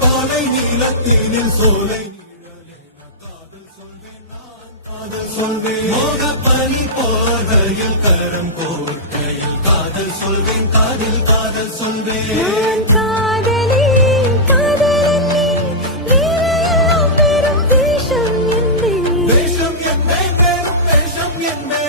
பாலை நீலத்தீனில் சோலை காதல் சொல்வேன் நான் காதல் சொல்வேன் மோகப்பனி போதையில் கரம் கோர்க்கையில் காதல் சொல்வேன் காதல் காதல் சொல்வேன் காதலி காதலி வேலையெல்லாம் பெரும் வேஷம் என்பேன் வேஷம் என்பேன் வேறும் வேஷம் என்பேன்